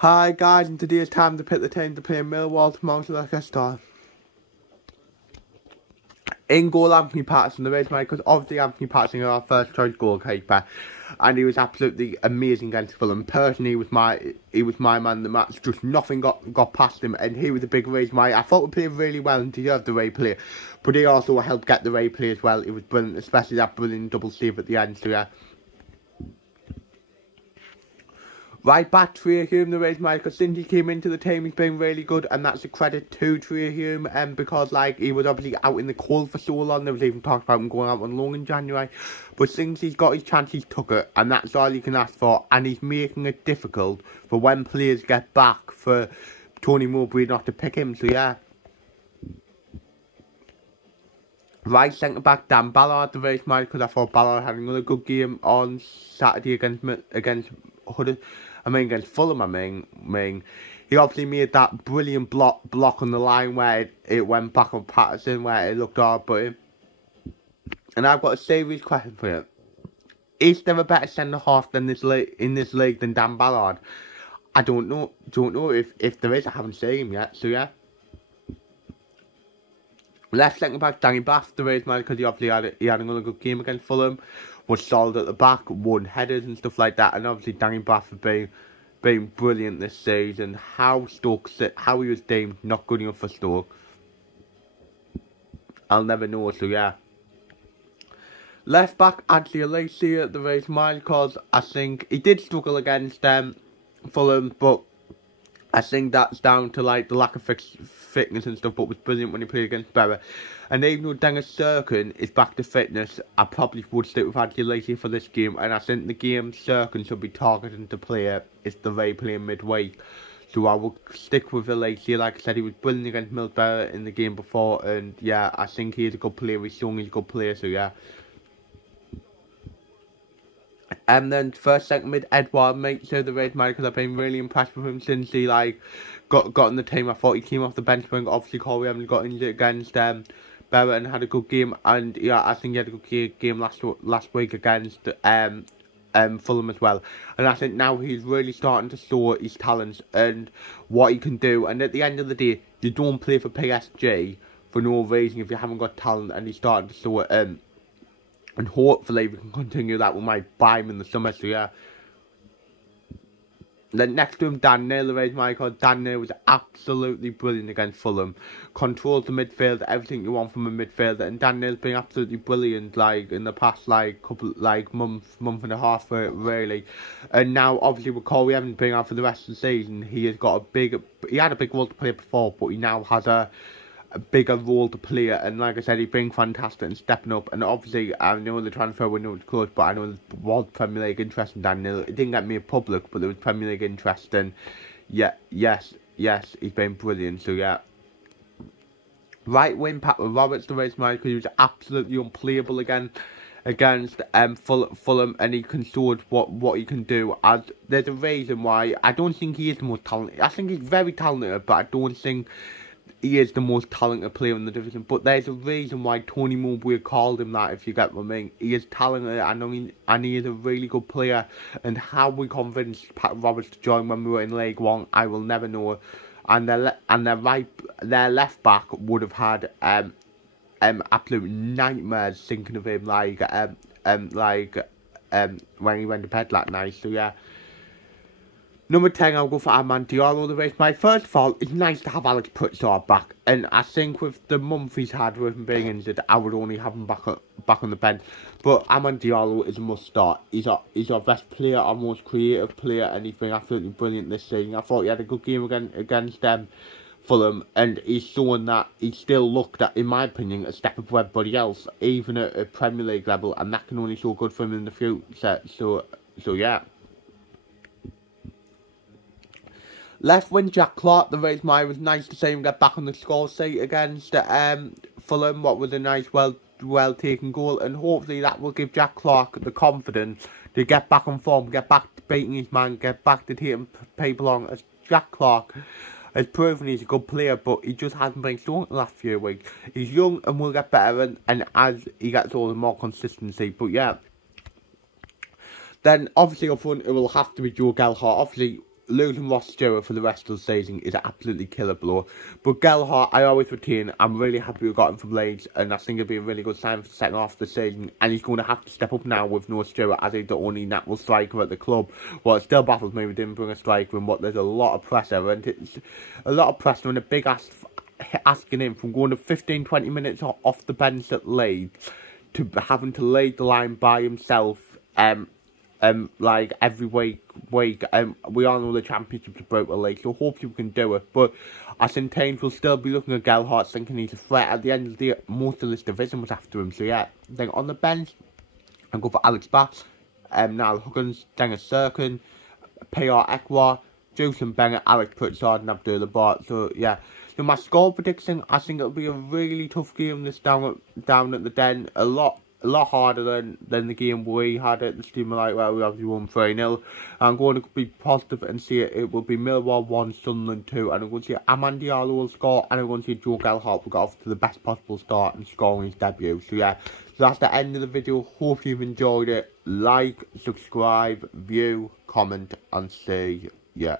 Hi guys, and today it's time to pick the team to play Millwall tomorrow like I start. In goal, Anthony Patterson. The reason why, because obviously Anthony Patterson is our first choice goalkeeper, and he was absolutely amazing against Fulham. Personally, he was my man of the match. Just nothing got past him, and he was a big reason why I thought we played really well and deserved the replay. But he also helped get the replay as well. It was brilliant, especially that brilliant double save at the end. So yeah. Right back, Trey Hume, the reason why, because since he came into the team, he's been really good, and that's a credit to Trey Hume, because he was obviously out in the cold for so long. There was even talk about him going out on loan in January, but since he's got his chance, he's took it, and that's all you can ask for. And he's making it difficult for when players get back for Tony Mowbray not to pick him. So yeah. Right centre back Dan Ballard, the reason why, because I thought Ballard had another good game on Saturday against Fulham. He obviously made that brilliant block on the line where it went back on Patterson, where it looked hard, but and I've got a serious question for you: is there a better centre half than in this league than Dan Ballard? I don't know. If there is. I haven't seen him yet. So yeah. Left centre back Danny Bath, the reason why, because he obviously had another good game against Fulham, was solid at the back, won headers and stuff like that, and obviously Danny Bath has been brilliant this season. How he was deemed not good enough for Stoke, I'll never know. So yeah. Left back Anthony Alicia, the reason why, because I think he did struggle against Fulham, but I think that's down to the lack of fitness and stuff, but was brilliant when he played against Borough. And even though Dennis Serkin is back to fitness, I probably would stick with Anthony Alicia for this game. And I think the game Serkin should be targeting to play is the replay midweek. So I will stick with Alicia. Like I said, he was brilliant against Middlesbrough in the game before, and yeah, I think he is a good player. He's shown he's a good player, so yeah. And then first second mid Edouard Maitland, the red man, because I've been really impressed with him since he got in the team. I thought he came off the bench when obviously Corey Evans got injured against Borough and had a good game, and yeah, I think he had a good game last week against Fulham as well. And I think now he's really starting to show his talents and what he can do. And at the end of the day, you don't play for PSG for no reason if you haven't got talent, and he's starting to show it. And hopefully we can continue that. We might buy him in the summer, so yeah. Then next to him, Dan Neil, the reason why I call Dan Neil was absolutely brilliant against Fulham. Controls the midfield, everything you want from a midfielder, and Dan Neil's been absolutely brilliant, in the past couple month and a half really. And now obviously with Corey Evans being out for the rest of the season, he had a big role to play before, but he now has a bigger role to play, and like I said, he's been fantastic and stepping up. And obviously, I know the transfer window was closed, but I know there was Premier League interest in Daniel. It didn't get me a public, but there was Premier League interest, and yeah, yes, he's been brilliant. So yeah. Right wing Patrick Roberts, the reason why, because he was absolutely unplayable again against Fulham, and he can show what he can do. As there's a reason why I don't think he is the most talented. I think he's very talented, but I don't think he is the most talented player in the division. But there's a reason why Tony Mowbray called him that, if you get what I mean. He is talented, and he is a really good player. And how we convinced Pat Roberts to join when we were in League One, I will never know. And their left back would have had absolute nightmares thinking of him when he went to bed that night. So yeah. Number 10, I'll go for Amand Diallo, the race. First of all, it's nice to have Alex Pritchard back, and I think with the month he's had with him being injured, I would only have him back on the bench. But Amand Diallo is a must start. He's our best player, our most creative player, and he's been absolutely brilliant this season. I thought he had a good game against Fulham, and he's shown that he still looked at, in my opinion, a step above everybody else, even at a Premier League level, and that can only show good for him in the future. So yeah. Left wing Jack Clark, the reason why it was nice to see him get back on the score sheet against Fulham. What was a nice, well taken goal, and hopefully that will give Jack Clark the confidence to get back on form, get back to beating his man, get back to taking people on. As Jack Clark has proven he's a good player, but he just hasn't been strong the last few weeks. He's young and will get better, and as he gets older, more consistency. But yeah. Then obviously up front it will have to be Joe Gelhardt. Obviously, losing Ross Stewart for the rest of the season is an absolutely killer blow. But Gelhardt, I always retain. I'm really happy we got him from Leeds, and I think it'll be a really good sign for the second half of the season. And he's going to have to step up now with no Stewart as he's the only natural striker at the club. Well, it still baffles me we didn't bring a striker in, but there's a lot of pressure, and it's a lot of pressure and a big asking him from going to 15-20 minutes off the bench at Leeds to having to lead the line by himself. Like every week. We all know the Championship's a brutal league, so hopefully we can do it. But I think teams will still be looking at Gelhardt thinking he's a threat. At the end of the day, most of this division was after him. So yeah, then on the bench, I'll go for Alex Bass, Niall Huggins, Dennis Serkin, PR Ekwa, Jason Bennett, Alex Pritchard and Abdullah Bart. So yeah. So my score prediction, I think it'll be a really tough game this down at the Den. A lot harder than the game we had at the Steamer Light where we obviously won 3-0. I'm going to be positive and see it will be Millwall 1, Sunderland 2, and I'm going to see Amand Diallo will score, and I'm going to see Joe Gelhardt will get off to the best possible start and score his debut. So yeah, so that's the end of the video. Hope you've enjoyed it. Like, subscribe, view, comment, and see ya.